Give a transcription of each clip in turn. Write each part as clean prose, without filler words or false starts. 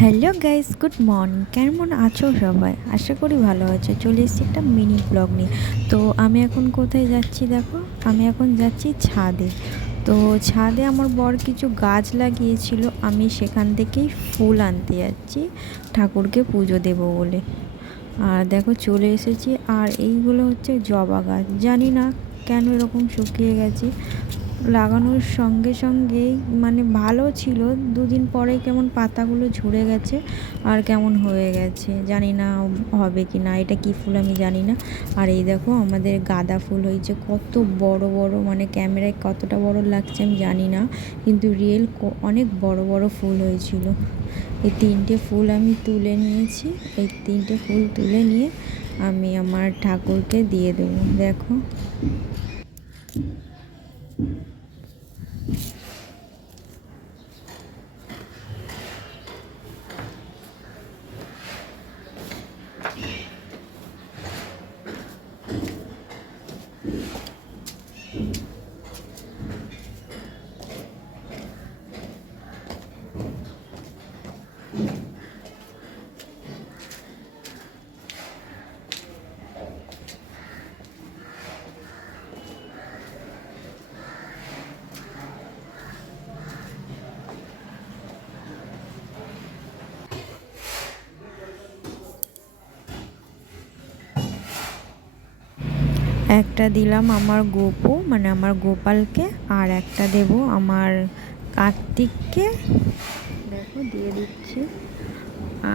Hello guys, good morning. কেমন আছো সবাই? আশা করি ভালো আছো। চলে এসেছি একটা মিনি ব্লগ নিয়ে। তো আমি এখন কোথায় যাচ্ছি দেখো, আমি এখন যাচ্ছি ছাদে। তো ছাদে আমার বর কিছু গাছ লাগিয়েছিল, আমি সেখান থেকেই ফুল আনতে যাচ্ছি ঠাকুরকে পুজো দেবো বলে। আর দেখো চলে এসেছি, আর এইগুলো হচ্ছে জবা গাছ। জানি না কেন এরকম শুকিয়ে গেছে। লাগানোর সঙ্গে সঙ্গেই মানে ভালো ছিল, দুদিন পরে কেমন পাতাগুলো ঝরে গেছে আর কেমন হয়ে গেছে, জানি না হবে কি না। এটা কি ফুল আমি জানি না। আর এই দেখো আমাদের গাঁদা ফুল হয়েছে কত বড় বড়, মানে ক্যামেরায় কতটা বড় লাগছে আমি জানি না, কিন্তু রিয়েল অনেক বড় বড় ফুল হয়েছিল। এই তিনটে ফুল আমি তুলে নিয়েছি। এই তিনটে ফুল তুলে নিয়ে আমি আমার ঠাকুরকে দিয়ে দেবো। দেখো একটা দিলাম আমার গোপু, মানে আমার গোপালকে, আর একটা দেব আমার কার্তিককে। দেখো দিয়ে দিচ্ছি।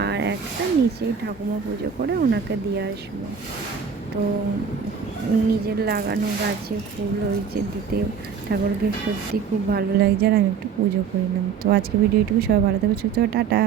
আর একটা নিচেই ঠাকুমা পুজো করে ওনাকে দিয়ে আসবো। তো নিজের লাগানো গাছে ফুল হয়েছে, দিতে ঠাকুরকে সত্যি খুব ভালো লাগছে, আর আমি একটু পুজো করলাম। তো আজকে ভিডিওটুকু সবাই ভালো থাকবে, সুস্থ, টাটা।